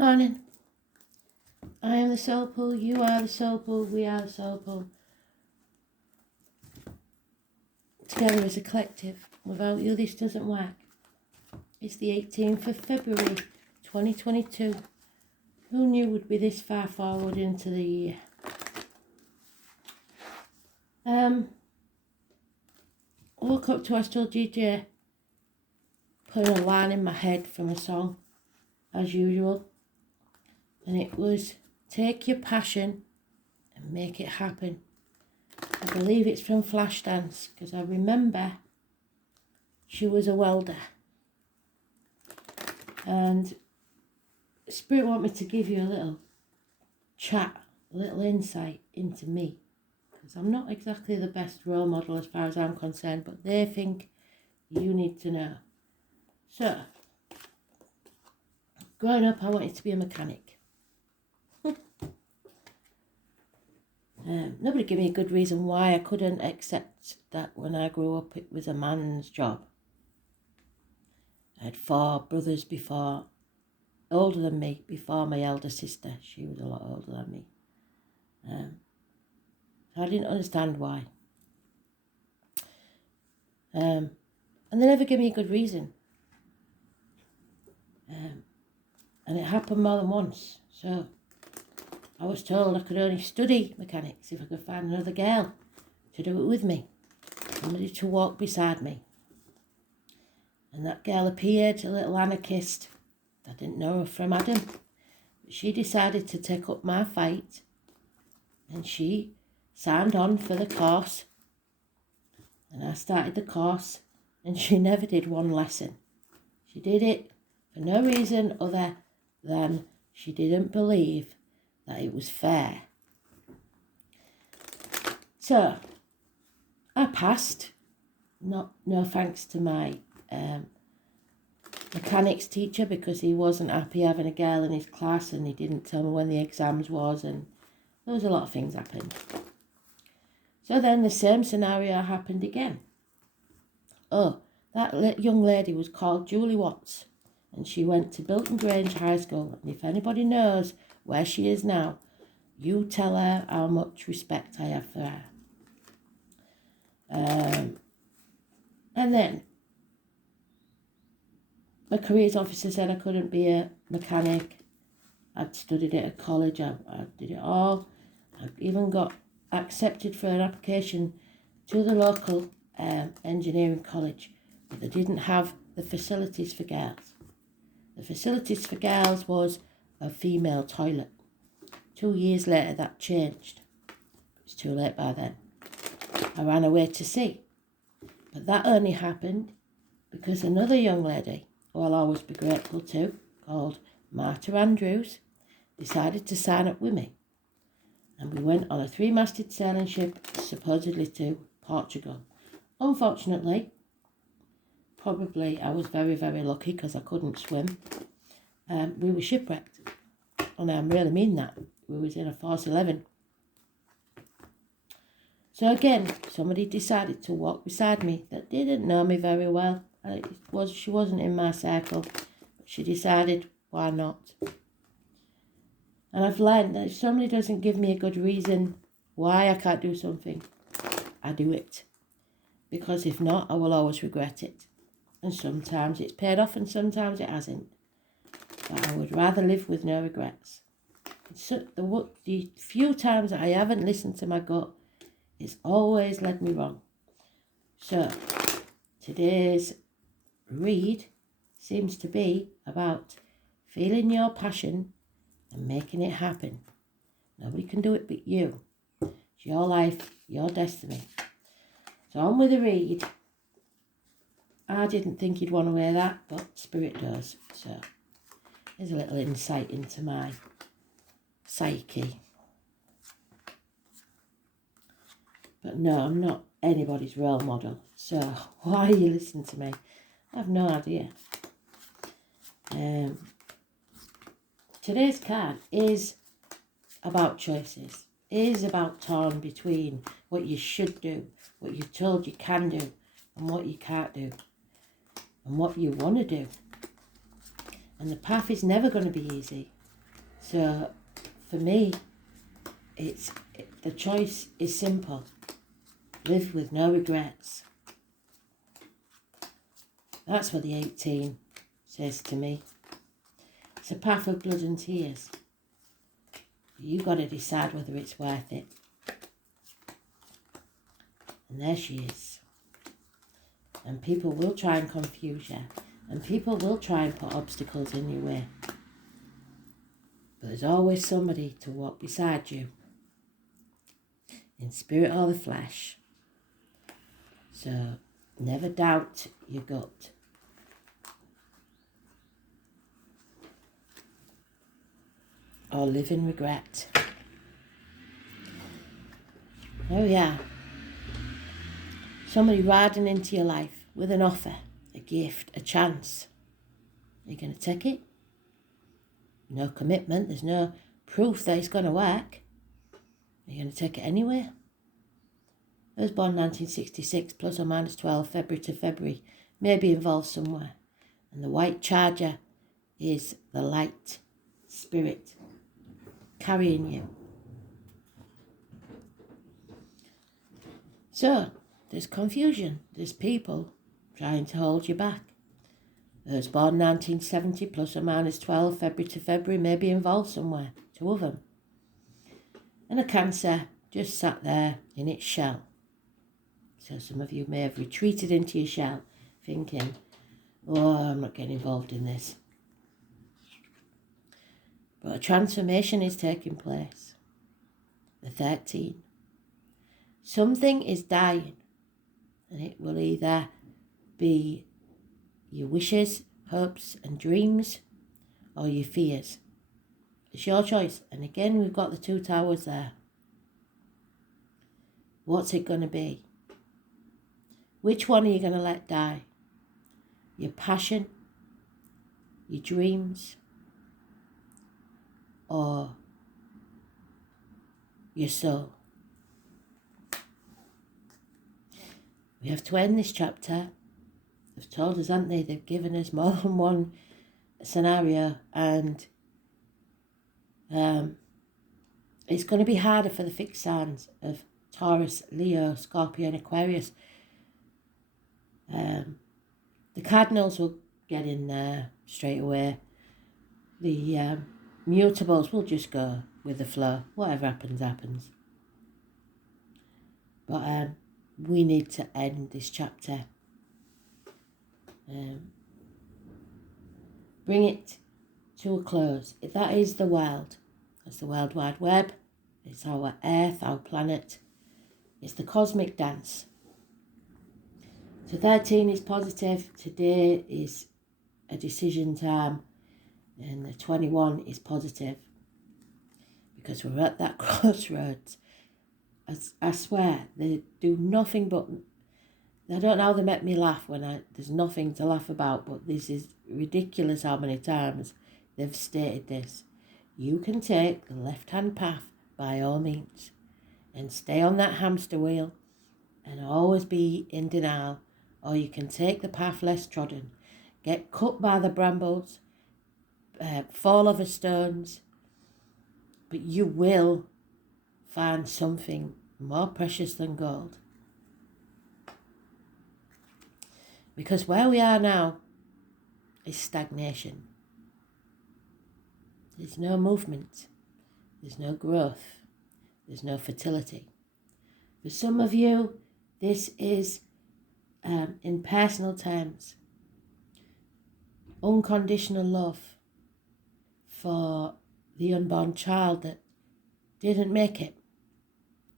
Morning. I am the soul pool, you are the soul pool, we are the soul pool. Together as a collective. Without you, this doesn't work. It's the 18th of February, 2022. Who knew we'd be this far forward into the year? I woke up to Astrology putting a line in my head from a song, as usual. And it was, take your passion and make it happen. I believe it's from Flashdance, because I remember she was a welder. And Spirit want me to give you a little chat, a little insight into me. Because I'm not exactly the best role model as far as I'm concerned, but they think you need to know. So, growing up, I wanted to be a mechanic. Nobody gave me a good reason why I couldn't accept that when I grew up it was a man's job. I had 4 brothers older than me, before my elder sister. She was a lot older than me. So I didn't understand why. And they never gave me a good reason. And it happened more than once. So I was told I could only study mechanics if I could find another girl to do it with me. Somebody to walk beside me. And that girl appeared, a little anarchist. I didn't know her from Adam. But she decided to take up my fight. And she signed on for the course. And I started the course. And she never did one lesson. She did it for no reason other than she didn't believe that it was fair. So, I passed. No thanks to my mechanics teacher, because he wasn't happy having a girl in his class and he didn't tell me when the exams was, and there was a lot of things happened. So then the same scenario happened again. Oh, that young lady was called Julie Watts, and she went to Bilton Grange High School, and if anybody knows where she is now, you tell her how much respect I have for her. And then my careers officer said I couldn't be a mechanic. I'd studied it at college, I did it all. I even got accepted for an application to the local engineering college, but they didn't have the facilities for girls. The facilities for girls was a female toilet. 2 years later that changed. It was too late by then. I ran away to sea. But that only happened because another young lady, who I'll always be grateful to, called Marta Andrews, decided to sign up with me. And we went on a 3-masted sailing ship, supposedly to Portugal. Unfortunately, probably I was very, very lucky because I couldn't swim. We were shipwrecked. And I really mean that. We was in a Force 11. So again, somebody decided to walk beside me that didn't know me very well. She wasn't in my circle. But she decided, why not? And I've learned that if somebody doesn't give me a good reason why I can't do something, I do it. Because if not, I will always regret it. And sometimes it's paid off and sometimes it hasn't. But I would rather live with no regrets. So the few times that I haven't listened to my gut, it's always led me wrong. So today's read seems to be about feeling your passion and making it happen. Nobody can do it but you. It's your life, your destiny. So on with the read. I didn't think you'd want to hear that, but Spirit does. So here's a little insight into my psyche. But no, I'm not anybody's role model. So why are you listening to me? I have no idea. Today's card is about choices. Is about torn between what you should do, what you're told you can do, and what you can't do, and what you want to do. And the path is never going to be easy. So for me, the choice is simple. Live with no regrets. That's what the 18 says to me. It's a path of blood and tears. You've got to decide whether it's worth it. And there she is. And people will try and confuse you. And people will try and put obstacles in your way. But there's always somebody to walk beside you. In spirit or the flesh. So never doubt your gut. Or live in regret. Oh yeah. Somebody riding into your life with an offer, a gift, a chance. Are you going to take it? No commitment. There's no proof that it's going to work. Are you going to take it anyway? I was born 1966, plus or minus 12, February to February. Maybe involved somewhere. And the white charger is the light spirit carrying you. So, there's confusion. There's people trying to hold you back. I was born 1970, plus or minus 12, February to February, maybe involved somewhere. 2 of them. And a Cancer just sat there in its shell. So some of you may have retreated into your shell, thinking, oh, I'm not getting involved in this. But a transformation is taking place. The 13. Something is dying. And it will either be your wishes, hopes and dreams, or your fears. It's your choice. And again, we've got the 2 towers there. What's it going to be? Which one are you going to let die? Your passion, your dreams, or your soul? We have to end this chapter. They've told us, haven't they? They've given us more than one scenario, and it's going to be harder for the fixed signs of Taurus, Leo, Scorpio and Aquarius. The cardinals will get in there straight away. The mutables will just go with the flow. Whatever happens, happens. But we need to end this chapter. Bring it to a close. That is the world. That's the World Wide Web. It's our Earth, our planet. It's the cosmic dance. So 13 is positive. Today is a decision time. And the 21 is positive. Because we're at that crossroads. I swear, they do nothing but... I don't know how they make me laugh when there's nothing to laugh about, but this is ridiculous how many times they've stated this. You can take the left-hand path by all means and stay on that hamster wheel and always be in denial, or you can take the path less trodden, get cut by the brambles, fall over stones, but you will find something more precious than gold. Because where we are now is stagnation. There's no movement. There's no growth. There's no fertility. For some of you, this is, in personal terms, unconditional love for the unborn child that didn't make it,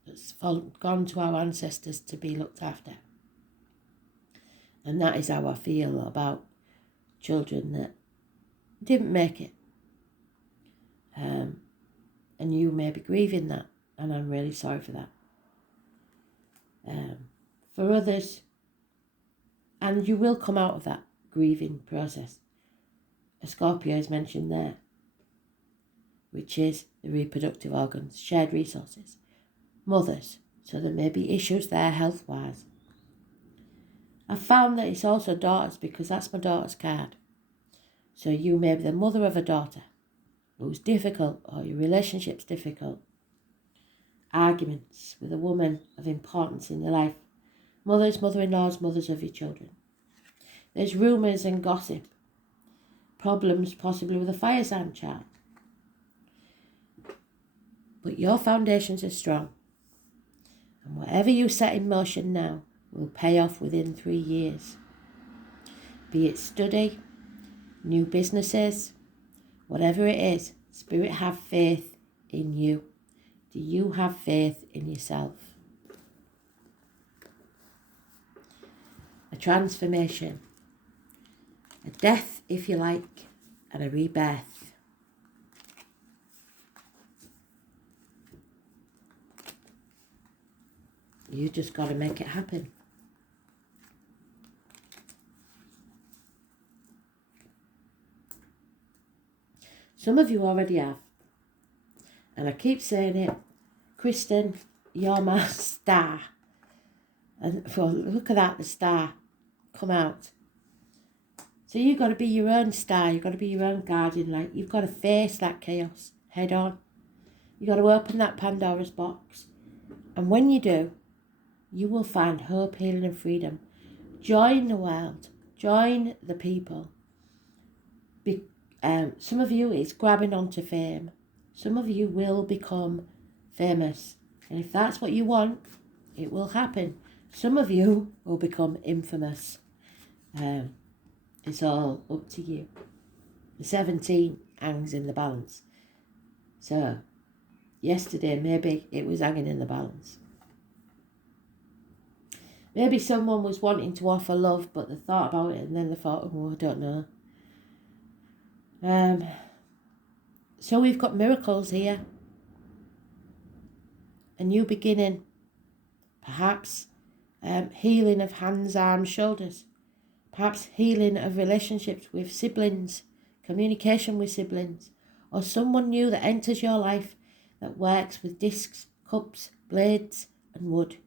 that's gone to our ancestors to be looked after. And that is how I feel about children that didn't make it. And you may be grieving that, and I'm really sorry for that. For others, and you will come out of that grieving process. A Scorpio is mentioned there, which is the reproductive organs, shared resources, mothers. So there may be issues there health-wise. I found that it's also daughters, because that's my daughter's card. So you may be the mother of a daughter who's difficult or your relationship's difficult. Arguments with a woman of importance in your life. Mothers, mother-in-laws, mothers of your children. There's rumours and gossip. Problems possibly with a fire sign child. But your foundations are strong. And whatever you set in motion now will pay off within 3 years. Be it study, new businesses, whatever it is, Spirit have faith in you. Do you have faith in yourself? A transformation, a death if you like, and a rebirth. You just got to make it happen. Some of you already have. And I keep saying it, Kristen, you're my star. And look at that, the star come out. So you've got to be your own star. You've got to be your own guardian light. You've got to face that chaos head on. You've got to open that Pandora's box. And when you do, you will find hope, healing and freedom. Join the world. Join the people. Some of you is grabbing onto fame. Some of you will become famous. And if that's what you want, it will happen. Some of you will become infamous. It's all up to you. The 17 hangs in the balance. So, yesterday maybe it was hanging in the balance. Maybe someone was wanting to offer love, but they thought about it and then they thought, oh, I don't know. So we've got miracles here. A new beginning. Perhaps healing of hands, arms, shoulders. Perhaps healing of relationships with siblings. Communication with siblings. Or someone new that enters your life that works with discs, cups, blades and wood.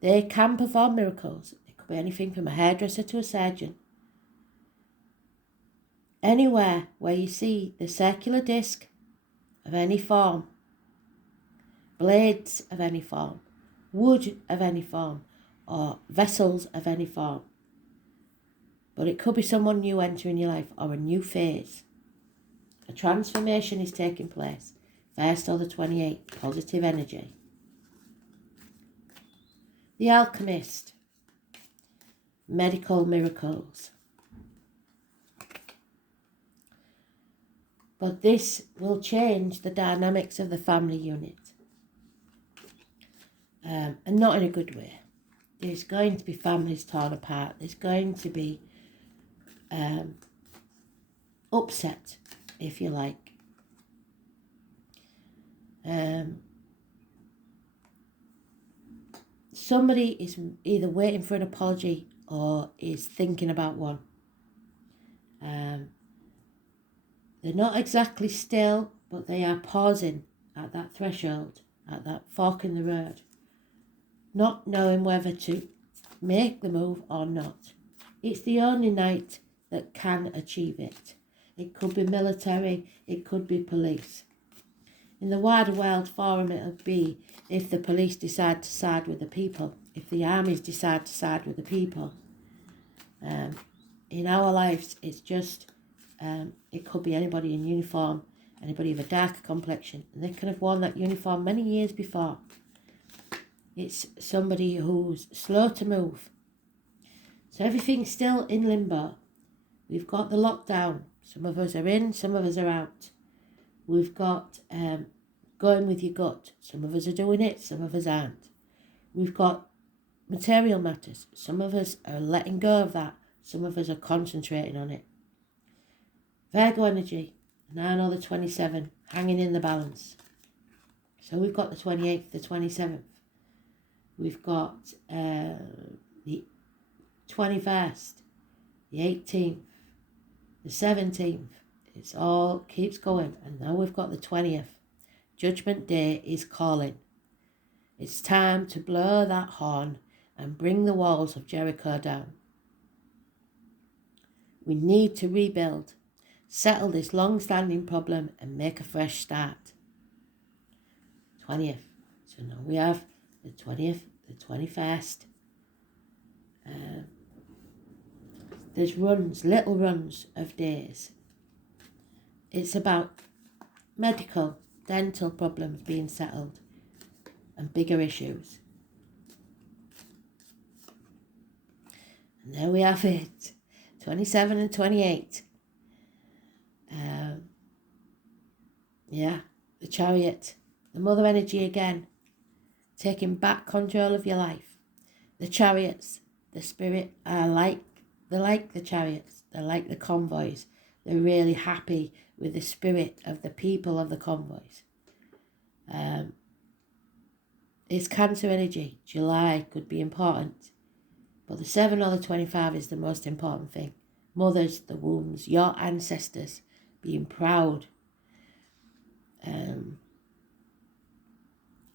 They can perform miracles. It could be anything from a hairdresser to a surgeon. Anywhere where you see the circular disc of any form, blades of any form, wood of any form, or vessels of any form. But it could be someone new entering your life or a new phase. A transformation is taking place. 1st or the 28th, positive energy. The Alchemist, medical miracles. But this will change the dynamics of the family unit. And not in a good way. There's going to be families torn apart. There's going to be upset, if you like. Somebody is either waiting for an apology or is thinking about one. They're not exactly still, but they are pausing at that threshold, at that fork in the road, not knowing whether to make the move or not. It's the only night that can achieve it. It could be military, it could be police. In the wider world forum, it'll be if the police decide to side with the people, if the armies decide to side with the people. In our lives, it's just, it could be anybody in uniform, anybody of a darker complexion, and they could have worn that uniform many years before. It's somebody who's slow to move. So everything's still in limbo. We've got the lockdown. Some of us are in, some of us are out. We've got going with your gut. Some of us are doing it, some of us aren't. We've got material matters. Some of us are letting go of that. Some of us are concentrating on it. Virgo energy, 9 or the 27, hanging in the balance. So we've got the 28th, the 27th. We've got the 21st, the 18th, the 17th. It's all keeps going. And now we've got the 20th. Judgment Day is calling. It's time to blow that horn and bring the walls of Jericho down. We need to rebuild. settle this long-standing problem and make a fresh start. 20th. So now we have the 20th, the 21st. There's runs, little runs of days. It's about medical, dental problems being settled and bigger issues. And there we have it, 27 and 28. The Chariot, the mother energy again, taking back control of your life. The chariots, the spirit are they're like the chariots, they're like the convoys. They're really happy with the spirit of the people of the convoys. It's Cancer energy. July could be important, but the 7 or the 25 is the most important thing. Mothers, the wombs, your ancestors, being proud.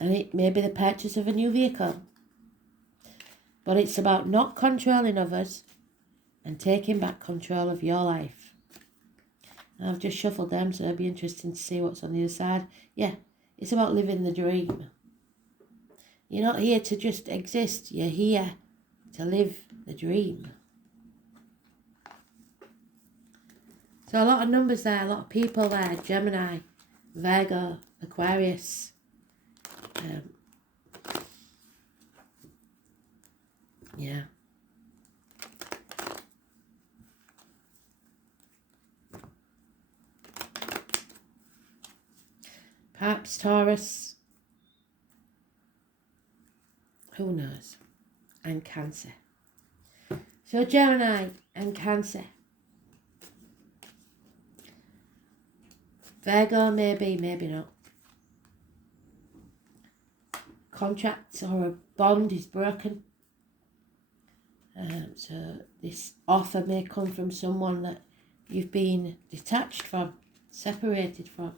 And it may be the purchase of a new vehicle. But it's about not controlling others and taking back control of your life. And I've just shuffled them, so it'll be interesting to see what's on the other side. Yeah, it's about living the dream. You're not here to just exist. You're here to live the dream. So a lot of numbers there, a lot of people there. Gemini, Virgo, Aquarius. Yeah. Perhaps Taurus. Who knows? And Cancer. So Gemini and Cancer. Virgo, maybe, maybe not. Contract or a bond is broken. So this offer may come from someone that you've been detached from, separated from.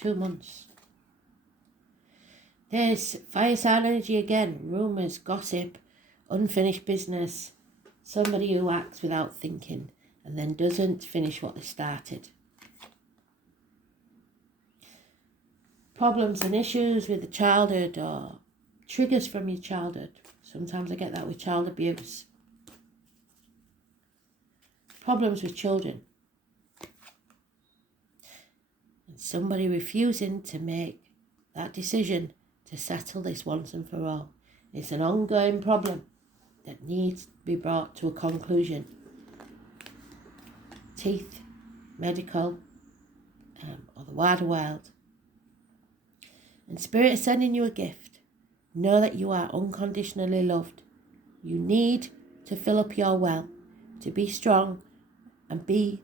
2 months. There's fire sign energy again. Rumours, gossip, unfinished business. Somebody who acts without thinking and then doesn't finish what they started. Problems and issues with the childhood or triggers from your childhood. Sometimes I get that with child abuse. Problems with children. And somebody refusing to make that decision to settle this once and for all. It's an ongoing problem that needs to be brought to a conclusion. Teeth, medical, or the wider world. And Spirit is sending you a gift. Know that you are unconditionally loved. You need to fill up your well, to be strong and be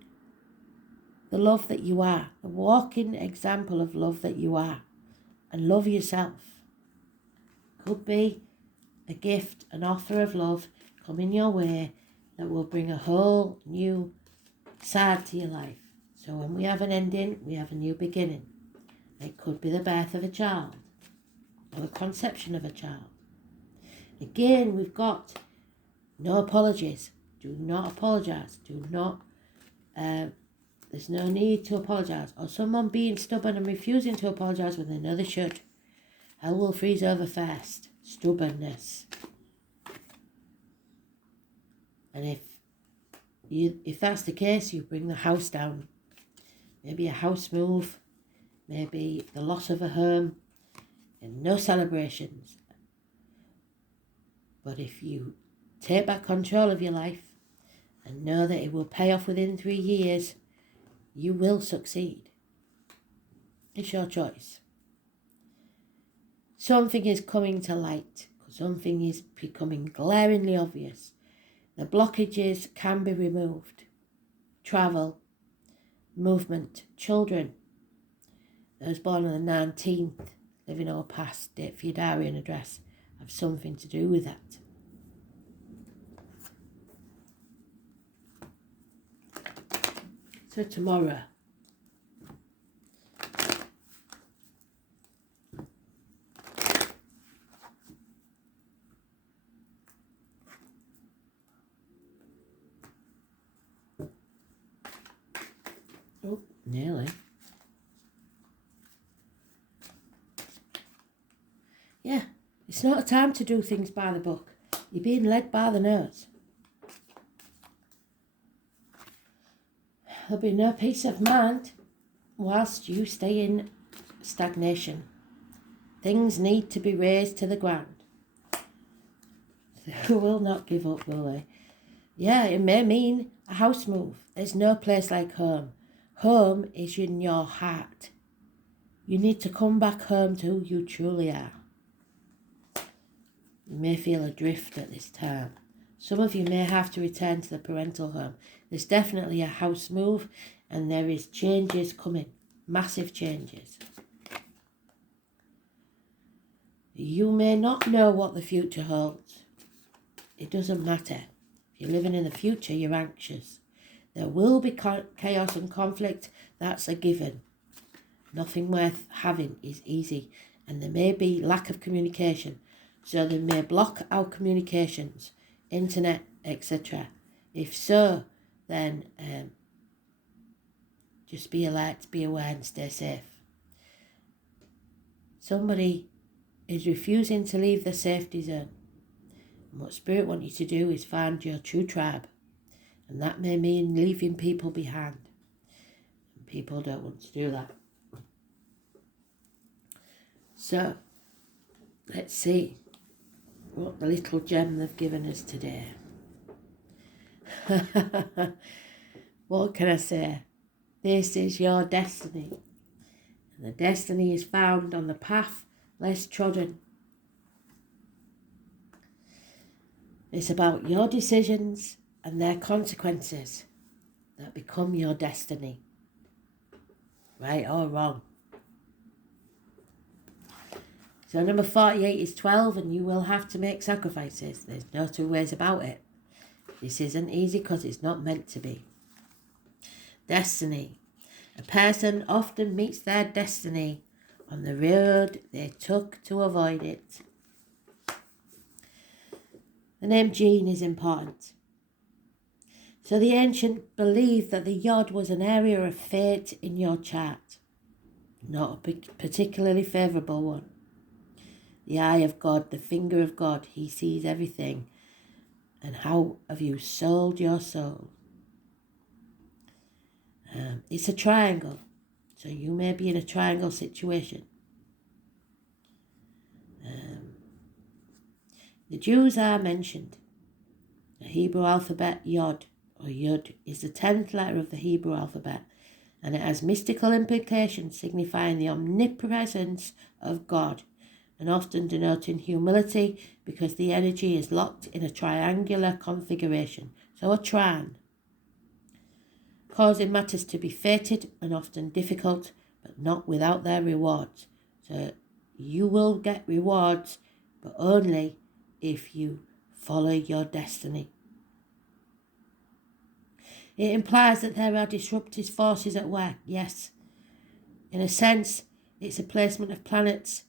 the love that you are, the walking example of love that you are, and love yourself. Could be a gift, an offer of love coming your way that will bring a whole new side to your life. So when we have an ending, we have a new beginning. It could be the birth of a child or the conception of a child. Again, we've got no apologies. Do not apologise. Do not, there's no need to apologise. Or someone being stubborn and refusing to apologise when they know they should. Hell will freeze over first. Stubbornness. And if that's the case, you bring the house down. Maybe a house move. Maybe the loss of a home. And no celebrations. But if you take back control of your life and know that it will pay off within 3 years, you will succeed. It's your choice. Something is coming to light. Something is becoming glaringly obvious. The blockages can be removed. Travel, movement, children. Those born on the 19th, living or past, date for your diary and address, have something to do with that. So tomorrow, Oh, nearly. Yeah, it's not a time to do things by the book. You're being led by the nose. There'll be no peace of mind whilst you stay in stagnation. Things need to be raised to the ground. They will not give up, will they? Yeah, it may mean a house move. There's no place like home. Home is in your heart. You need to come back home to who you truly are. You may feel adrift at this time. Some of you may have to return to the parental home. There's definitely a house move and there is changes coming. Massive changes. You may not know what the future holds. It doesn't matter. If you're living in the future, you're anxious. There will be chaos and conflict. That's a given. Nothing worth having is easy. And there may be lack of communication. So they may block our communications, internet, etc. If so, then just be alert, be aware and stay safe. Somebody is refusing to leave the safety zone. And what Spirit wants you to do is find your true tribe. And that may mean leaving people behind. And people don't want to do that. So, let's see what the little gem they've given us today. What can I say? This is your destiny. And the destiny is found on the path less trodden. It's about your decisions and their consequences that become your destiny. Right or wrong. So number 48 is 12 and you will have to make sacrifices. There's no two ways about it. This isn't easy because it's not meant to be. Destiny. A person often meets their destiny on the road they took to avoid it. The name Jean is important. So the ancient believed that the yod was an area of fate in your chart. Not a particularly favourable one. The eye of God, the finger of God, he sees everything. And how have you sold your soul? It's a triangle. So you may be in a triangle situation. The Jews are mentioned. The Hebrew alphabet Yod or Yud is the 10th letter of the Hebrew alphabet, and it has mystical implications signifying the omnipresence of God and often denoting humility because the energy is locked in a triangular configuration, so a tran, causing matters to be fated and often difficult, but not without their rewards. So you will get rewards, but only if you follow your destiny. It implies that there are disruptive forces at work, yes. In a sense, it's a placement of planets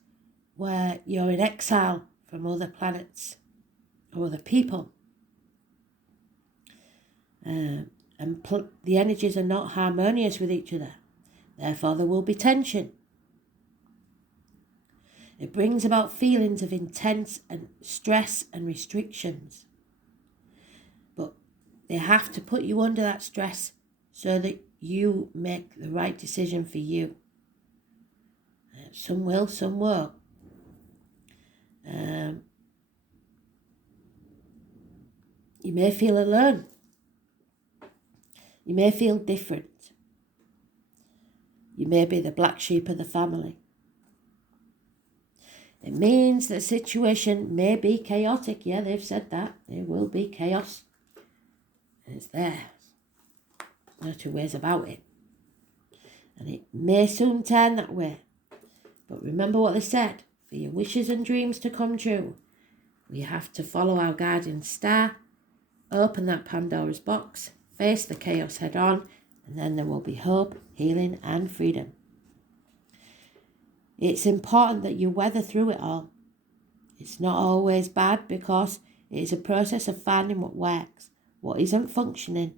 where you're in exile from other planets or other people. The energies are not harmonious with each other. Therefore, there will be tension. It brings about feelings of intense and stress and restrictions. But they have to put you under that stress so that you make the right decision for you. Some will, some won't. You may feel alone. You may feel different. You may be the black sheep of the family. It means the situation may be chaotic. Yeah, they've said that. There will be chaos. And it's there. No two ways about it. And it may soon turn that way. But remember what they said. For your wishes and dreams to come true, we have to follow our guardian star, open that Pandora's box, face the chaos head on, and then there will be hope, healing and freedom. It's important that you weather through it all. It's not always bad because it is a process of finding what works, what isn't functioning.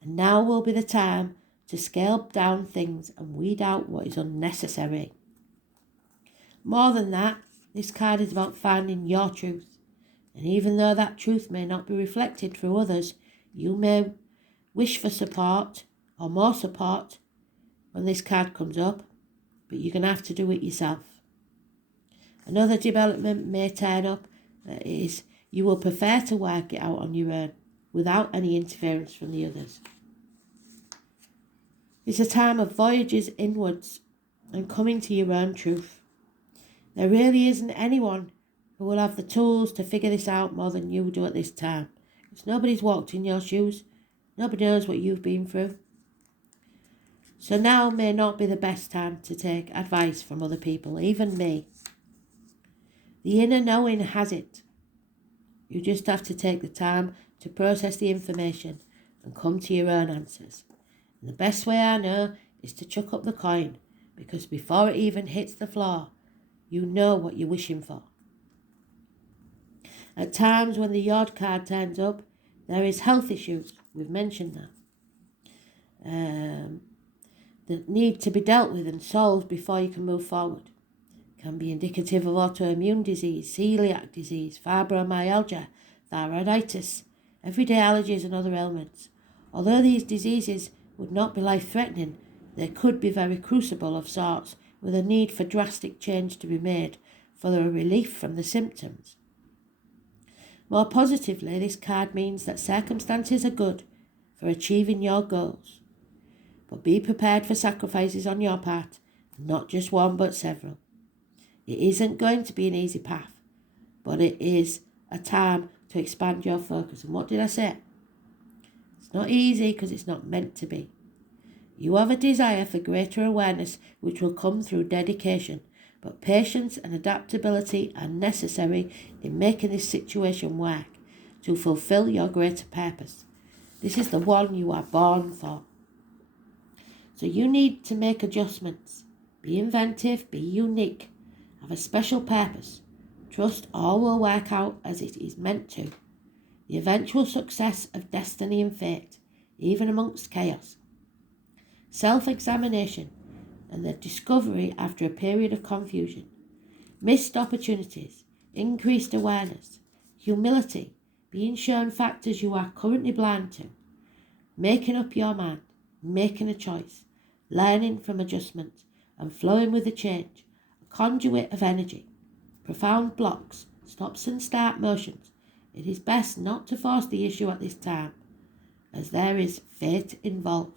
And now will be the time to scale down things and weed out what is unnecessary. More than that, this card is about finding your truth. And even though that truth may not be reflected through others, you may wish for support or more support when this card comes up, but you're going to have to do it yourself. Another development may turn up that is you will prefer to work it out on your own without any interference from the others. It's a time of voyages inwards and coming to your own truth. There really isn't anyone who will have the tools to figure this out more than you do at this time. Because nobody's walked in your shoes. Nobody knows what you've been through. So now may not be the best time to take advice from other people, even me. The inner knowing has it. You just have to take the time to process the information and come to your own answers. And the best way I know is to chuck up the coin, because before it even hits the floor, you know what you're wishing for. At times when the yard card turns up, there is health issues. We've mentioned that need to be dealt with and solved before you can move forward. Can be indicative of autoimmune disease, celiac disease, fibromyalgia, thyroiditis, everyday allergies and other ailments. Although these diseases would not be life-threatening, they could be very crucible of sorts, with a need for drastic change to be made for the relief from the symptoms. More positively, this card means that circumstances are good for achieving your goals. But be prepared for sacrifices on your part, not just one but several. It isn't going to be an easy path, but it is a time to expand your focus. And what did I say? It's not easy because it's not meant to be. You have a desire for greater awareness which will come through dedication, but patience and adaptability are necessary in making this situation work to fulfill your greater purpose. This is the one you are born for. So you need to make adjustments. Be inventive, be unique, have a special purpose. Trust all will work out as it is meant to. The eventual success of destiny and fate, even amongst chaos. Self-examination and the discovery after a period of confusion. Missed opportunities, increased awareness, humility, being shown factors you are currently blind to, making up your mind, making a choice, learning from adjustment and flowing with the change, a conduit of energy, profound blocks, stops and start motions. It is best not to force the issue at this time, as there is fate involved.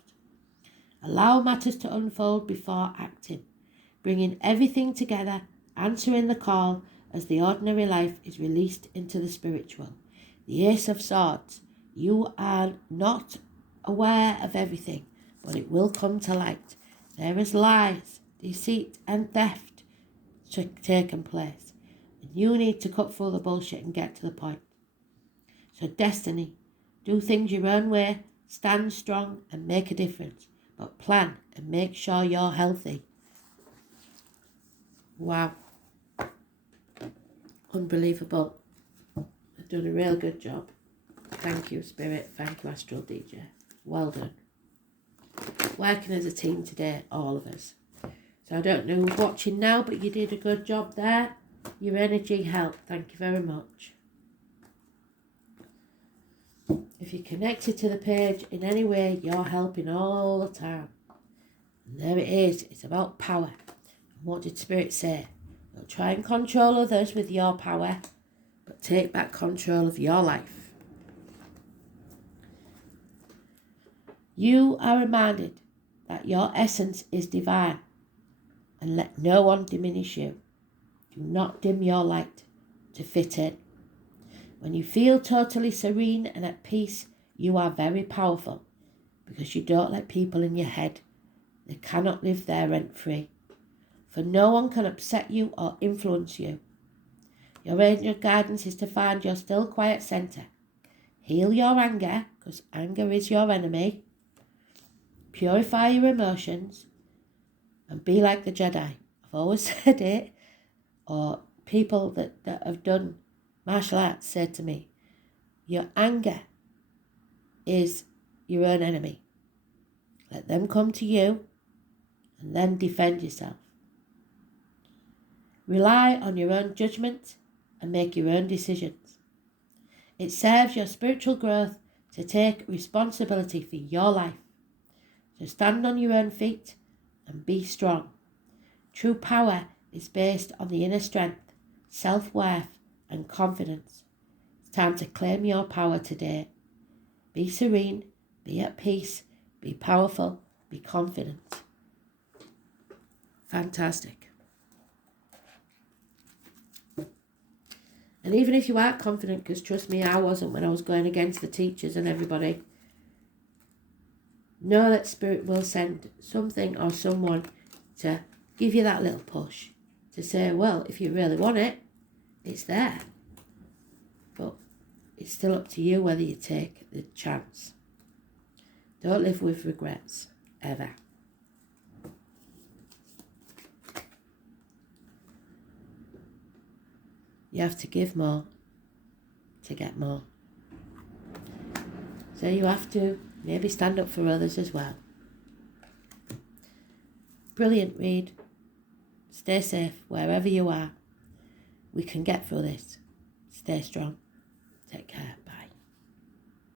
Allow matters to unfold before acting, bringing everything together, answering the call as the ordinary life is released into the spiritual. The Ace of Swords. You are not aware of everything, but it will come to light. There is lies, deceit and theft taking place, and you need to cut through the bullshit and get to the point. So destiny, do things your own way, stand strong and make a difference. But plan and make sure you're healthy. Wow. Unbelievable. I've done a real good job. Thank you, Spirit. Thank you, Astral DJ. Well done. Working as a team today, all of us. So I don't know who's watching now, but you did a good job there. Your energy helped. Thank you very much. If you're connected to the page in any way, you're helping all the time. And there it is. It's about power. And what did Spirit say? Don't try and control others with your power, but take back control of your life. You are reminded that your essence is divine, and let no one diminish you. Do not dim your light to fit in. When you feel totally serene and at peace, you are very powerful, because you don't let people in your head. They cannot live there rent-free. For no one can upset you or influence you. Your angel guidance is to find your still quiet centre. Heal your anger, because anger is your enemy. Purify your emotions and be like the Jedi. I've always said it, or people that have done martial arts said to me, your anger is your own enemy. Let them come to you and then defend yourself. Rely on your own judgment and make your own decisions. It serves your spiritual growth to take responsibility for your life. So stand on your own feet and be strong. True power is based on the inner strength, self-worth and confidence. It's time to claim your power today. Be serene, be at peace, be powerful, be confident. Fantastic. And even if you aren't confident, because trust me, I wasn't when I was going against the teachers and everybody, know that Spirit will send something or someone to give you that little push. To say, well, if you really want it, it's there. But it's still up to you whether you take the chance. Don't live with regrets, ever. You have to give more to get more. So you have to maybe stand up for others as well. Brilliant read. Stay safe wherever you are. We can get through this. Stay strong. Take care.